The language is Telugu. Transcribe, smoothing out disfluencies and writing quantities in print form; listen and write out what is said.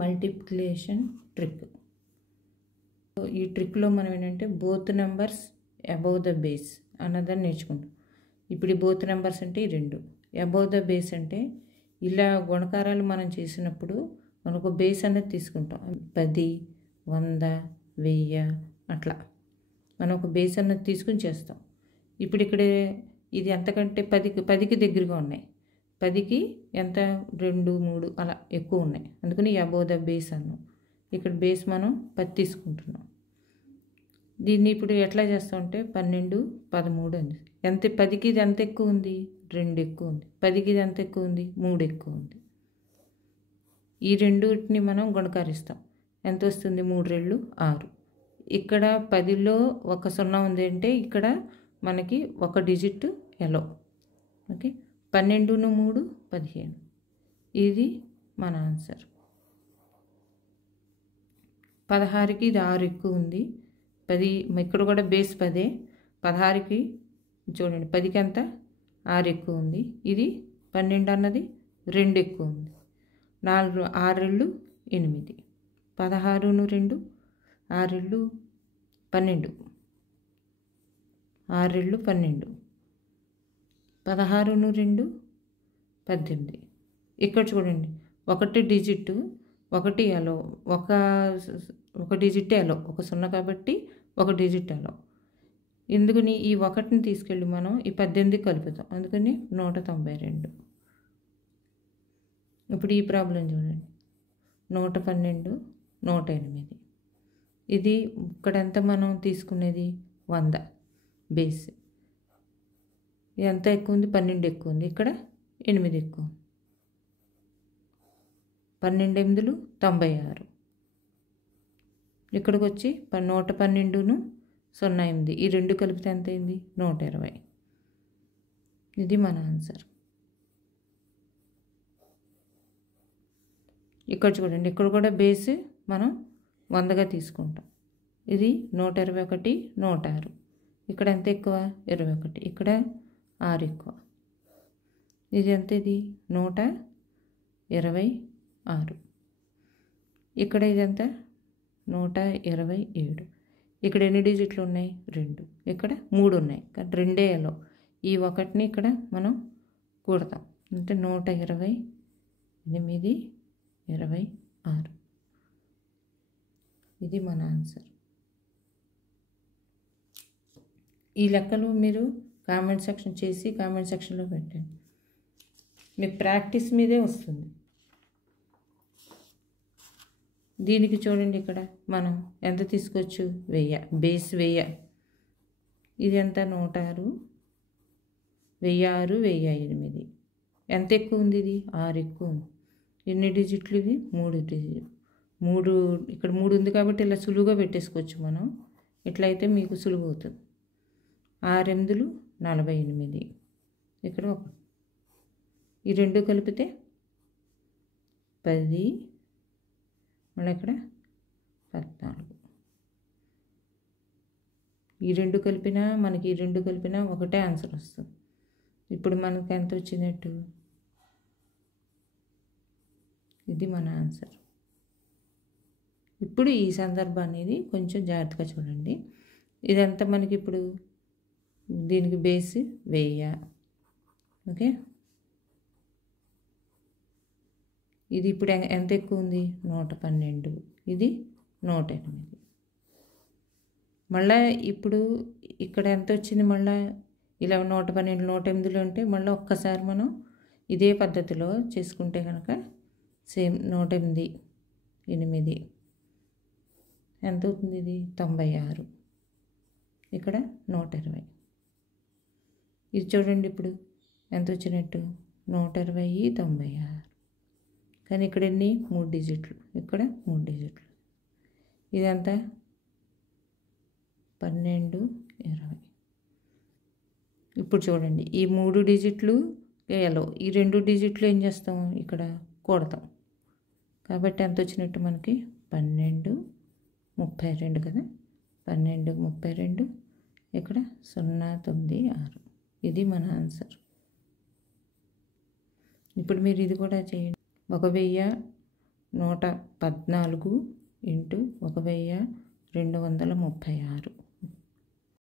Multiplication trick. ఈ ట్రిక్లో మనం ఏంటంటే both numbers above the base అన్నదాన్ని నేర్చుకుంటాం. ఇప్పుడు ఈ బోత్ నెంబర్స్ అంటే ఈ రెండు, అబౌవ్ ద బేస్ అంటే ఇలా గుణకారాలు మనం చేసినప్పుడు మనకు బేస్ అనేది తీసుకుంటాం. 10, 100, 1000 అట్లా మనం ఒక బేస్ అన్నది తీసుకుని చేస్తాం. ఇప్పుడు ఇక్కడ ఇది ఎంతకంటే 10కి దగ్గరగా ఉన్నాయి. 10కి ఎంత 2, 3 అలా ఎక్కువ ఉన్నాయి, అందుకని అబౌవ్ ద బేస్ అన్నాం. ఇక్కడ బేస్ మనం 10 తీసుకుంటున్నాం. దీన్ని ఇప్పుడు ఎట్లా చేస్తామంటే 12, 13 ఉంది. 10కి ఇది ఎంత ఎక్కువ ఉంది, 2 ఎక్కువ ఉంది. 10కి ఇది ఎంత ఎక్కువ ఉంది, 3 ఎక్కువ ఉంది. ఈ రెండుని మనం గుణకారిస్తాం. ఎంత వస్తుంది, 3 రెళ్ళు 6. ఇక్కడ 10లో ఒక 0 ఉంది అంటే ఇక్కడ మనకి ఒక డిజిట్ ఎలో. ఓకే, 12 ను 3 15. ఇది మన ఆన్సర్. 16కి ఇది 6 ఎక్కువ ఉంది. 10 ఇక్కడ కూడా బేస్ 10. 16కి చూడండి 10కి ఎంత 6 ఎక్కువ ఉంది. ఇది 12 అన్నది 2 ఎక్కువ ఉంది. 6 రెళ్ళు 8. 16ను 2 6 రెళ్ళు 12. 6 రెళ్ళు 12. 16ను 2 18. ఇక్కడ చూడండి ఒకటి డిజిట్, ఒకటి ఎలో, ఒక డిజిట్ ఎలో, ఒక 0 కాబట్టి ఒక డిజిట్ ఎలో. ఎందుకని ఈ 1ని తీసుకెళ్ళి మనం ఈ 18 కలుపుతాం, అందుకని 192. ఇప్పుడు ఈ ప్రాబ్లం చూడండి, 112, 108. ఇది ఇక్కడంతా మనం తీసుకునేది 100 బేస్. ఇది ఎంత ఎక్కువ ఉంది, 12 ఎక్కువ ఉంది. ఇక్కడ 8 ఎక్కువ. 12 8లు 96. ఇక్కడికి వచ్చి 112ను 08. ఈ రెండు కలిపితే ఎంత అయింది, 120. ఇది మన ఆన్సర్. ఇక్కడ చూడండి, ఇక్కడ కూడా బేస్ మనం 100గా తీసుకుంటాం. ఇది 121, 106. ఇక్కడ ఎంత ఎక్కువ, 21. ఇక్కడ 6 ఎక్కువ. ఇది ఎంత, ఇది 126. ఇక్కడ ఇదంతా 127. ఇక్కడ ఎన్ని డిజిట్లు ఉన్నాయి, 2. ఇక్కడ 3 ఉన్నాయి కానీ 2 ఎలో. ఈ 1ని ఇక్కడ మనం కూడతాం, అంటే 128, 26. ఇది మన ఆన్సర్. ఈ లెక్కలు మీరు కామెంట్ సెక్షన్ చేసి కామెంట్ సెక్షన్లో పెట్టండి. మీ ప్రాక్టీస్ మీదే వస్తుంది. దీనికి చూడండి, ఇక్కడ మనం ఎంత తీసుకోవచ్చు, 1000 బేస్ 1000. ఇది ఎంత, 106, 1006, 1008. ఎంత ఎక్కువ ఉంది, ఇది 6 ఎక్కువ ఉంది. ఎన్ని డిజిట్లు ఇవి, 3 డిజిట్లు. 3 ఇక్కడ 3 ఉంది కాబట్టి ఇలా సులువుగా పెట్టేసుకోవచ్చు మనం. ఇట్లయితే మీకు సులువు అవుతుంది. 6 8లు 48. ఇక్కడ 1. ఈ రెండు కలిపితే 10, మళ్ళీ ఇక్కడ 14. ఈ రెండు కలిపినా మనకి, ఈ రెండు కలిపినా ఒకటే ఆన్సర్ వస్తుంది. ఇప్పుడు మనకి ఎంత వచ్చినట్టు, ఇది మన ఆన్సర్. ఇప్పుడు ఈ సందర్భాన్ని ఇది కొంచెం జాగ్రత్తగా చూడండి. ఇదంతా మనకి ఇప్పుడు దీనికి బేస్ 1000. ఓకే, ఇది ఇప్పుడు ఎంత ఎక్కువ ఉంది, 112. ఇది 108. మళ్ళీ ఇప్పుడు ఇక్కడ ఎంత వచ్చింది, మళ్ళీ ఇలా 112, 108 అంటే మళ్ళీ ఒక్కసారి మనం ఇదే పద్ధతిలో చేసుకుంటే కనుక సేమ్ 108, 8 ఎంత అవుతుంది, ఇది 96. ఇక్కడ 120. ఇది చూడండి ఇప్పుడు ఎంత వచ్చినట్టు, 120, 96. కానీ ఇక్కడ ఎన్ని, 3 డిజిట్లు. ఇక్కడ 3 డిజిట్లు. ఇదంతా 12, 20. ఇప్పుడు చూడండి, ఈ 3 డిజిట్లు ఎలో, ఈ 2 డిజిట్లు ఏం చేస్తాం, ఇక్కడ కూడతాం. కాబట్టి ఎంత వచ్చినట్టు మనకి, 12, 32 కదా. 12, 32. ఇక్కడ 096. ఇది మన ఆన్సర్. ఇప్పుడు మీరు ఇది కూడా చేయండి. 1000 114 ఇంటూ 1236